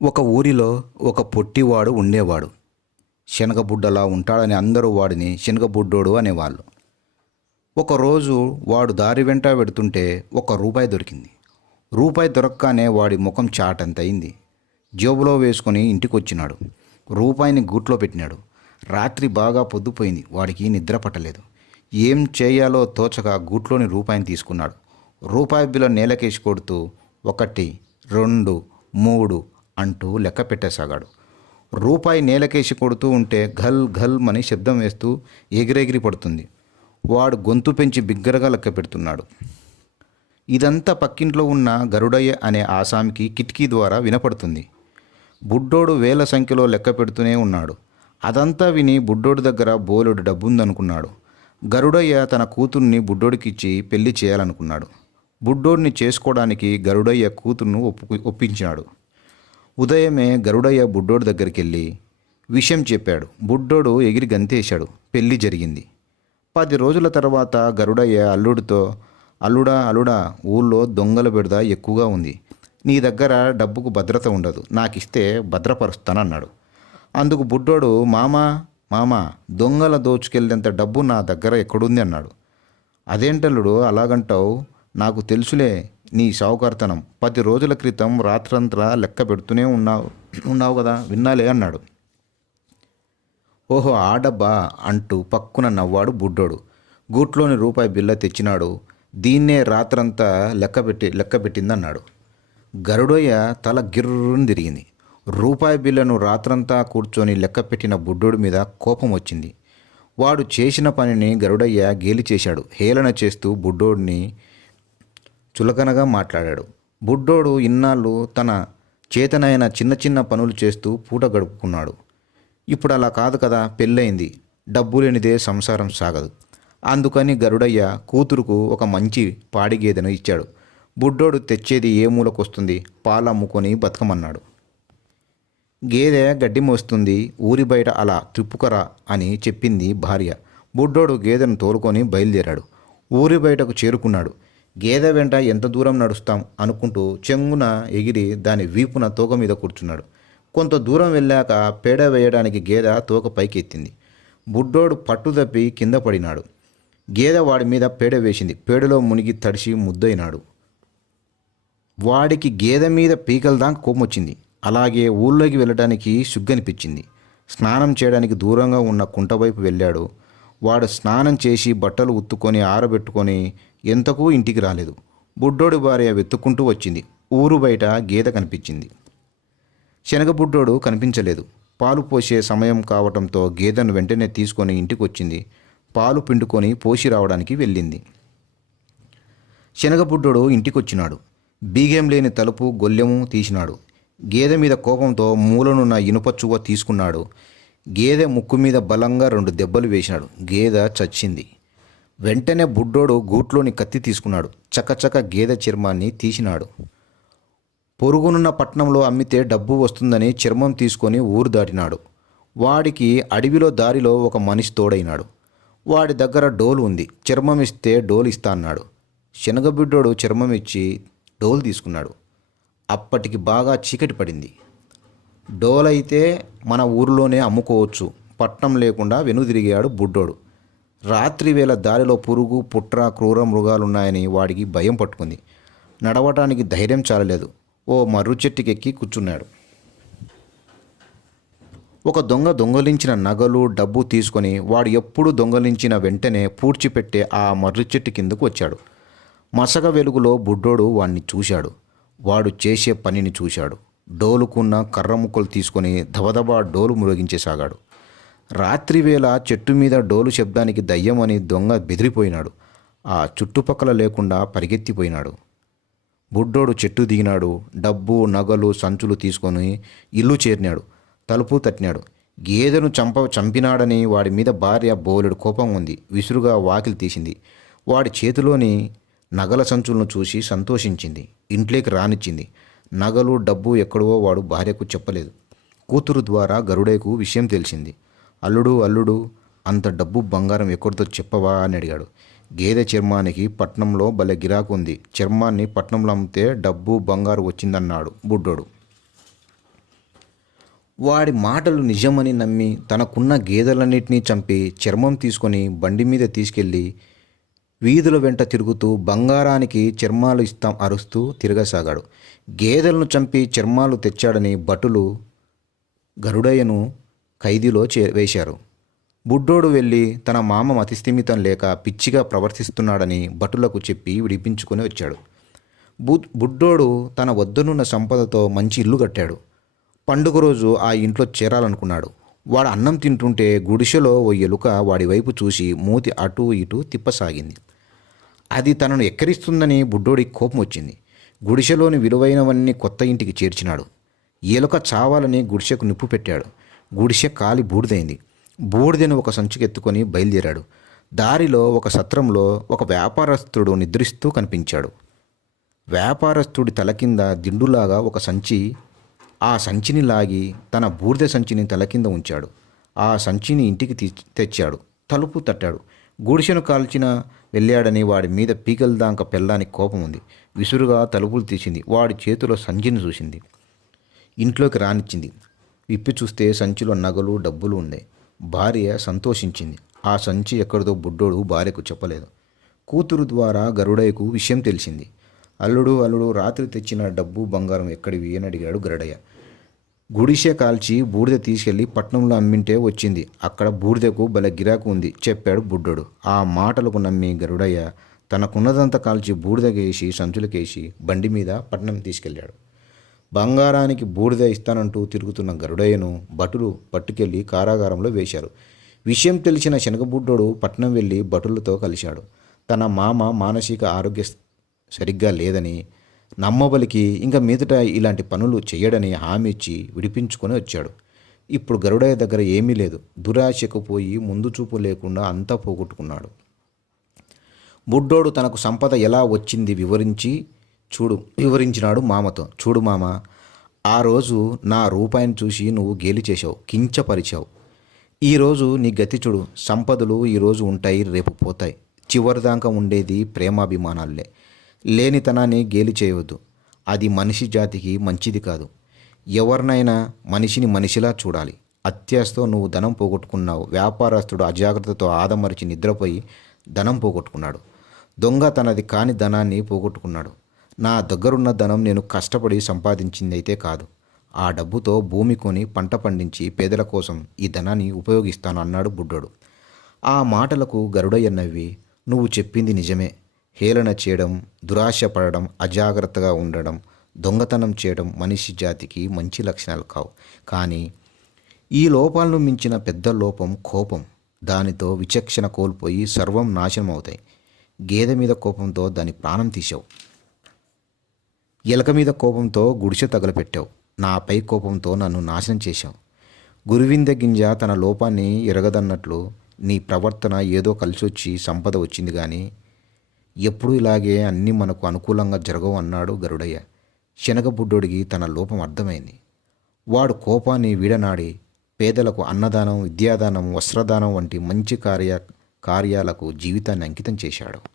ఒక ఊరిలో ఒక పొట్టివాడు ఉండేవాడు. శనగబుడ్డలా ఉంటాడని అందరూ వాడిని శనగబుడ్డోడు అనేవాళ్ళు. ఒకరోజు వాడు దారి వెంట వెడుతుంటే రూపాయి దొరికింది. రూపాయి దొరక్కగానే వాడి ముఖం చాటంతయింది. జేబులో వేసుకొని ఇంటికొచ్చినాడు. రూపాయిని గూట్లో పెట్టినాడు. రాత్రి బాగా పొద్దుపోయింది. వాడికి నిద్ర పట్టలేదు. ఏం చేయాలో తోచక గూట్లోని రూపాయిని తీసుకున్నాడు. రూపాయి బిల్ల నేలకేసి కొడుతూ 1, 2, 3 అంటూ లెక్క పెట్టేసాగాడు. రూపాయి నేలకేసి కొడుతూ ఉంటే ఘల్ ఘల్ అని శబ్దం వేస్తూ ఎగిరెగిరి పడుతుంది. వాడు గొంతు పెంచి బిగ్గరగా లెక్క పెడుతున్నాడు. ఇదంతా పక్కింట్లో ఉన్న గరుడయ్య అనే ఆసామికి కిటికీ ద్వారా వినపడుతుంది. బుడ్డోడు వేల సంఖ్యలో లెక్క పెడుతూనే ఉన్నాడు. అదంతా విని బుడ్డోడు దగ్గర బోలెడు డబ్బుందనుకున్నాడు. గరుడయ్య తన కూతుర్ని బుడ్డోడికిచ్చి పెళ్లి చేయాలనుకున్నాడు. బుడ్డోడిని చేసుకోవడానికి గరుడయ్య కూతుర్ను ఒప్పించాడు. ఉదయమే గరుడయ్య బుడ్డోడు దగ్గరికి వెళ్ళి విషయం చెప్పాడు. బుడ్డోడు ఎగిరి గంతేశాడు. పెళ్లి జరిగింది. 10 రోజుల తర్వాత గరుడయ్య అల్లుడితో, అల్లుడా ఊళ్ళో దొంగల బెడద ఎక్కువగా ఉంది. నీ దగ్గర డబ్బుకు భద్రత ఉండదు, నాకిస్తే భద్రపరుస్తానన్నాడు. అందుకు బుడ్డోడు, మామా దొంగల దోచుకెళ్ళేంత డబ్బు నా దగ్గర ఎక్కడుంది అన్నాడు. అదేంటల్లుడు అలాగంటావు, నాకు తెలుసులే నీ సావుకార్తనం. 10 రోజుల క్రితం రాత్రంతా లెక్క పెడుతూనే ఉన్నావు కదా, విన్నాలే అన్నాడు. ఓహో ఆ డబ్బా అంటూ పక్కున నవ్వాడు బుడ్డోడు. గూట్లోని రూపాయి బిల్ల తెచ్చినాడు. దీన్నే రాత్రంతా లెక్క పెట్టిందన్నాడు. గరుడయ్య తల గిర్రుని తిరిగింది. రూపాయి బిల్లను రాత్రంతా కూర్చొని లెక్క పెట్టిన బుడ్డోడి మీద కోపం వచ్చింది. వాడు చేసిన పనిని గరుడయ్య గేలి చేశాడు. హేళన చేస్తూ బుడ్డోడిని చులకనగా మాట్లాడాడు. బుడ్డోడు ఇన్నాళ్ళు తన చేతనైన చిన్న చిన్న పనులు చేస్తూ పూట గడుపుకున్నాడు. ఇప్పుడు అలా కాదు కదా, పెళ్ళయింది, డబ్బు లేనిదే సంసారం సాగదు. అందుకని గరుడయ్య కూతురుకు ఒక మంచి పాడి గేదెను ఇచ్చాడు. బుడ్డోడు తెచ్చేది ఏ మూలకొస్తుంది, పాలు అమ్ముకొని బతకమన్నాడు. గేదె గడ్డి మోస్తుంది, ఊరి బయట అలా తిప్పుకరా అని చెప్పింది భార్య. బుడ్డోడు గేదెను తోలుకొని బయలుదేరాడు. ఊరి బయటకు చేరుకున్నాడు. గేదె వెంట ఎంత దూరం నడుస్తాం అనుకుంటూ చెంగున ఎగిరి దాని వీపున తోక మీద కూర్చున్నాడు. కొంత దూరం వెళ్ళాక పేడ వేయడానికి గేదె తోక పైకెత్తింది. బుడ్డోడు పట్టుదప్పి కింద పడినాడు. గేదె వాడి మీద పేడ వేసింది. పేడలో మునిగి తడిసి ముద్దయినాడు. వాడికి గేదె మీద పీకలదాకా కోపం వచ్చింది. అలాగే ఊళ్ళోకి వెళ్ళడానికి సిగ్గనిపించింది. స్నానం చేయడానికి దూరంగా ఉన్న కుంట వైపు వెళ్ళాడు. వాడు స్నానం చేసి బట్టలు ఉత్తుకొని ఆరబెట్టుకొని ఎంతకు ఇంటికి రాలేదు. బుడ్డోడి భార్య వెతుక్కుంటూ వచ్చింది. ఊరు బయట గేదె కనిపించింది. శనగబుడ్డోడు కనిపించలేదు. పాలు పోసే సమయం కావటంతో గేదెను వెంటనే తీసుకొని ఇంటికి వచ్చింది. పాలు పిండుకొని పోసి రావడానికి వెళ్ళింది. శనగబుడ్డోడు ఇంటికొచ్చినాడు. బీగం లేని తలుపు గొల్లెము తీసినాడు. గేదె మీద కోపంతో మూలనున్న ఇనుప చువ్వ తీసుకున్నాడు. గేదె ముక్కు మీద బలంగా 2 దెబ్బలు వేసినాడు. గేదె చచ్చింది. వెంటనే బుడ్డోడు గూట్లోని కత్తి తీసుకున్నాడు. చకచక గేదె చర్మాన్ని తీసినాడు. పొరుగునున్న పట్నంలో అమ్మితే డబ్బు వస్తుందని చర్మం తీసుకొని ఊరు దాటినాడు. వాడికి అడవిలో దారిలో ఒక మనిషి తోడైనాడు. వాడి దగ్గర డోలు ఉంది, చర్మం ఇస్తే డోలు ఇస్తా అన్నాడు. శనగబిడ్డోడు చర్మం ఇచ్చి డోలు తీసుకున్నాడు. అప్పటికి బాగా చీకటి పడింది. డోలైతే మన ఊరిలోనే అమ్ముకోవచ్చు, పట్నం లేకుండా వెనుదిరిగాడు బుడ్డోడు. రాత్రి వేళ దారిలో పురుగు, పుట్ర, క్రూర మృగాలున్నాయని వాడికి భయం పట్టుకుంది. నడవటానికి ధైర్యం చాలలేదు. ఓ మర్రు చెట్టుకెక్కి కూర్చున్నాడు. ఒక దొంగలించిన నగలు, డబ్బు తీసుకొని వాడు ఎప్పుడు దొంగలించిన వెంటనే పూడ్చిపెట్టే ఆ మర్రి చెట్టు కిందకు వచ్చాడు. మసక వెలుగులో బుడ్డోడు వాణ్ణి చూశాడు. వాడు చేసే పనిని చూశాడు. డోలుకున్న కర్ర ముక్కలు తీసుకొని దబదబా డోలు మ్రోగించేసాగాడు. రాత్రివేళ చెట్టు మీద డోలు శబ్దానికి దయ్యమని దొంగ బెదిరిపోయినాడు. ఆ చుట్టుపక్కల లేకుండా పరిగెత్తిపోయినాడు. బుడ్డోడు చెట్టు దిగినాడు. డబ్బు, నగలు, సంచులు తీసుకొని ఇల్లు చేరినాడు. తలుపు తట్టినాడు. గేదెను చంపినాడని వాడి మీద భార్య బోలెడు కోపం ఉంది. విసురుగా వాకిలి తీసింది. వాడి చేతిలోని నగల సంచులను చూసి సంతోషించింది. ఇంట్లోకి రానిచ్చింది. నగలు, డబ్బు ఎక్కడవో వాడు భార్యకు చెప్పలేదు. కూతురు ద్వారా గరుడయ్యకు విషయం తెలిసింది. అల్లుడు అంత డబ్బు బంగారం ఎక్కడితో చెప్పవా అని అడిగాడు. గేదె చర్మానికి పట్నంలో భలే గిరాకు ఉంది, చర్మాన్ని పట్నంలో అమ్మితే డబ్బు బంగారు వచ్చిందన్నాడు బుడ్డోడు. వాడి మాటలు నిజమని నమ్మి తనకున్న గేదెలన్నిటినీ చంపి చర్మం తీసుకొని బండి మీద తీసుకెళ్ళి వీధుల వెంట తిరుగుతూ బంగారానికి చర్మాలు ఇస్తాం అరుస్తూ తిరగసాగాడు. గేదెలను చంపి చర్మాలు తెచ్చాడని భటులు గరుడయ్యను ఖైదీలో వేశారు. బుడ్డోడు వెళ్ళి తన మామ మతిస్థిమితం లేక పిచ్చిగా ప్రవర్తిస్తున్నాడని భటులకు చెప్పి విడిపించుకొని వచ్చాడు. బుడ్డోడు తన వద్దనున్న సంపదతో మంచి ఇల్లు కట్టాడు. పండుగ రోజు ఆ ఇంట్లో చేరాలనుకున్నాడు. వాడు అన్నం తింటుంటే గుడిసెలో ఓ ఎలుక వాడి వైపు చూసి మూతి అటూ ఇటూ తిప్పసాగింది. అది తనను ఎక్కిరిస్తుందని బుడ్డోడికి కోపం వచ్చింది. గుడిసెలోని విలువైనవన్నీ కొత్త ఇంటికి చేర్చినాడు. ఎలుక చావాలని గుడిసెకు నిప్పు పెట్టాడు. గుడిసె కాలి బూడిదైంది. బూడిదని ఒక సంచికెత్తుకొని బయలుదేరాడు. దారిలో ఒక సత్రంలో ఒక వ్యాపారస్తుడు నిద్రిస్తూ కనిపించాడు. వ్యాపారస్తుడి తల కింద దిండులాగా ఒక సంచి. ఆ సంచిని లాగి తన బూడిద సంచిని తల కింద ఉంచాడు. ఆ సంచిని ఇంటికి తెచ్చాడు. తలుపు తట్టాడు. గుడిసెను కాల్చిన వెళ్ళాడని వాడి మీద పీకల దాకా పెళ్ళానికి కోపం ఉంది. విసురుగా తలుపులు తీసింది. వాడి చేతిలో సంచిని చూసింది. ఇంట్లోకి రానిచ్చింది. విప్పి చూస్తే సంచిలో నగలు డబ్బులు ఉన్నాయి. భార్య సంతోషించింది. ఆ సంచి ఎక్కడిదో బుడ్డోడు భార్యకు చెప్పలేదు. కూతురు ద్వారా గరుడయ్యకు విషయం తెలిసింది. అల్లుడు రాత్రి తెచ్చిన డబ్బు బంగారం ఎక్కడివి అని అడిగాడు గరుడయ్య. గుడిసె కాల్చి బూడిద తీసుకెళ్లి పట్నంలో అమ్మింటే వచ్చింది. అక్కడ బూడిదకు భలే గిరాకు ఉంది చెప్పాడు బుడ్డోడు. ఆ మాటలకు నమ్మి గరుడయ్య తనకున్నదంతా కాల్చి బూడిదకేసి సంచులకేసి బండి మీద పట్నం తీసుకెళ్లాడు. బంగారానికి బూడిద ఇస్తానంటూ తిరుగుతున్న గరుడయ్యను భటులు పట్టుకెళ్లి కారాగారంలో వేశారు. విషయం తెలిసిన శనగబుడ్డోడు పట్నం వెళ్ళి భటులతో కలిశాడు. తన మామ మానసిక ఆరోగ్య సరిగ్గా లేదని నమ్మబలికి ఇంకా మీదట ఇలాంటి పనులు చేయడని హామీ ఇచ్చి విడిపించుకొని వచ్చాడు. ఇప్పుడు గరుడయ్య దగ్గర ఏమీ లేదు. దురాశకు పోయి ముందు చూపు లేకుండా అంతా పోగొట్టుకున్నాడు. బుడ్డోడు తనకు సంపద ఎలా వచ్చింది వివరించినాడు మామతో. చూడు మామ, ఆ రోజు నా రూపాయిని చూసి నువ్వు గేలి చేశావు, కించపరిచావు. ఈరోజు నీ గతి చూడు. సంపదలు ఈరోజు ఉంటాయి, రేపు పోతాయి. చివరిదాకా ఉండేది ప్రేమాభిమానాలే. లేనితనాన్ని గేలి చేయవద్దు. అది మనిషి జాతికి మంచిది కాదు. ఎవరినైనా మనిషిని మనిషిలా చూడాలి. అత్యాశతో నువ్వు ధనం పోగొట్టుకున్నావు. వ్యాపారస్తుడు అజాగ్రత్తతో ఆదమరిచి నిద్రపోయి ధనం పోగొట్టుకున్నాడు. దొంగ తనది కాని ధనాన్ని పోగొట్టుకున్నాడు. నా దగ్గరున్న ధనం నేను కష్టపడి సంపాదించిందైతే కాదు. ఆ డబ్బుతో భూమి కొని పంట పండించి పేదల కోసం ఈ ధనాన్ని ఉపయోగిస్తాను అన్నాడు బుడ్డోడు. ఆ మాటలకు గరుడయ్య నవ్వి, నువ్వు చెప్పింది నిజమే. హేళన చేయడం, దురాశ పడడం, అజాగ్రత్తగా ఉండడం, దొంగతనం చేయడం మనిషి జాతికి మంచి లక్షణాలు కావు. కానీ ఈ లోపాలను మించిన పెద్ద లోపం కోపం. దానితో విచక్షణ కోల్పోయి సర్వం నాశనం అవుతాయి. గేదె మీద కోపంతో దాని ప్రాణం తీసావు. ఎలక మీద కోపంతో గుడిసె తగలపెట్టావు. నాపై కోపంతో నన్ను నాశనం చేశావు. గురువింద గింజ తన లోపాన్ని ఎరగదన్నట్లు నీ ప్రవర్తన ఏదో కలిసొచ్చి సంపద వచ్చింది. కానీ ఎప్పుడూ ఇలాగే అన్నీ మనకు అనుకూలంగా జరగవు అన్నాడు గరుడయ్య. శనగబుడ్డోడికి తన లోపం అర్థమైంది. వాడు కోపాన్ని వీడనాడి పేదలకు అన్నదానం, విద్యాదానం, వస్త్రదానం వంటి మంచి కార్యాలకు జీవితాన్ని అంకితం చేశాడు.